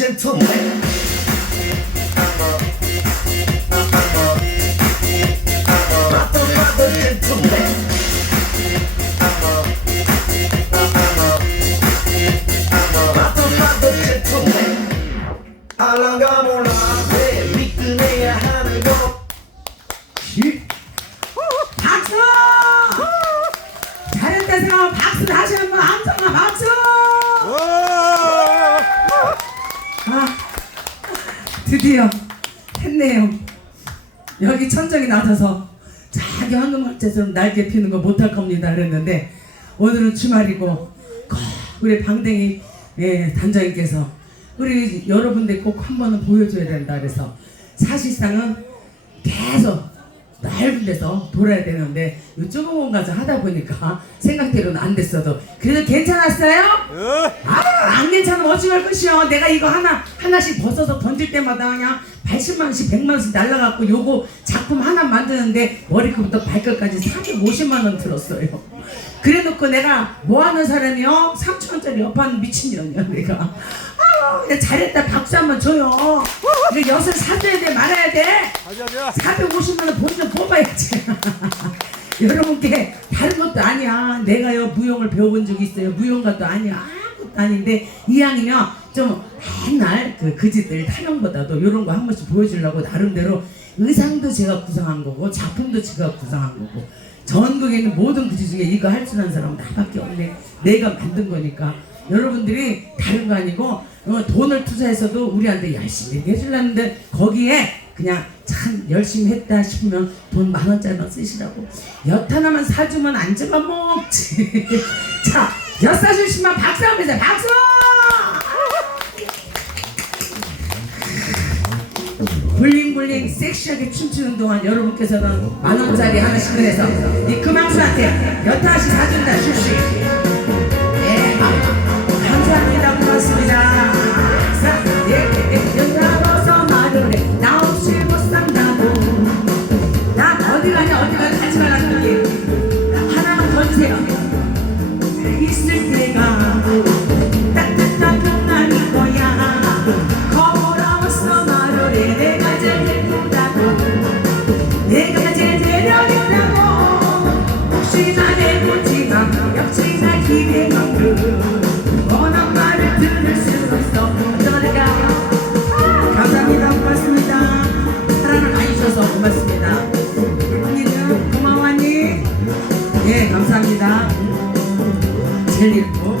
gentleman. Brother, brother, gentleman. Brother, brother, gentleman. 알랑가 몰라 왜 미끈해야 하는 거 박수! 잘했다 생각하면 박수 다시 한번 암성아 박수! 아, 드디어 했네요. 여기 천정이 낮아서 자기 황금알처럼 날개 피는 거 못할 겁니다 그랬는데 오늘은 주말이고 꼭 우리 방댕이 예, 단장님께서 우리 여러분들 꼭 한 번은 보여줘야 된다 그래서 사실상은 계속 넓은 데서 돌아야 되는데 이 좁은 곳 가서 하다 보니까 생각대로는 안 됐어도 그래도 괜찮았어요? 아, 안 괜찮으면 어찌할 것이요. 내가 이거 하나, 하나씩 벗어서 던질 때마다 그냥 80만 원씩, 100만 원씩 날라갖고 요거 작품 하나 만드는데 머리끝부터 발끝까지 450만 원 들었어요. 그래 놓고 내가 뭐 하는 사람이요? 3천 원짜리 옆하는 미친년이야, 내가. 아, 야, 잘했다. 박수 한번 줘요. 이거 엿을 사줘야 돼, 말아야 돼? 450만 원 본전 뽑아야지. 여러분께 다른 것도 아니야. 내가요 무용을 배워본 적이 있어요. 무용가도 아니야. 아닌데 이왕이면 좀 맨날 그 그지들 타령보다도 이런 거 한 번씩 보여주려고 나름대로 의상도 제가 구성한 거고 작품도 제가 구성한 거고 전국에 있는 모든 그지 중에 이거 할 줄 아는 사람은 나밖에 없네. 내가 만든 거니까. 여러분들이 다른 거 아니고 어, 돈을 투자해서도 우리한테 열심히 해주려는데 거기에 그냥 참 열심히 했다 싶으면 돈 만 원짜리만 쓰시라고. 엿 하나만 사주면 안 잡아먹지. 자 엿 사주시면 박수 한번 해주세요. 박수! 블링블링 섹시하게 춤추는 동안 여러분께서는 만 원짜리 하나씩 내서 이 금왕수한테 엿 하나씩 사준다 슈시 그게 만큼 원한 말을 들을 수 없어. 어쩌니까. 그러니까. 감사합니다. 고맙습니다. 사랑을 많이 주셔서 고맙습니다. 그러니까 언니는 고마워 언니? 예 감사합니다. 제일 예뻐.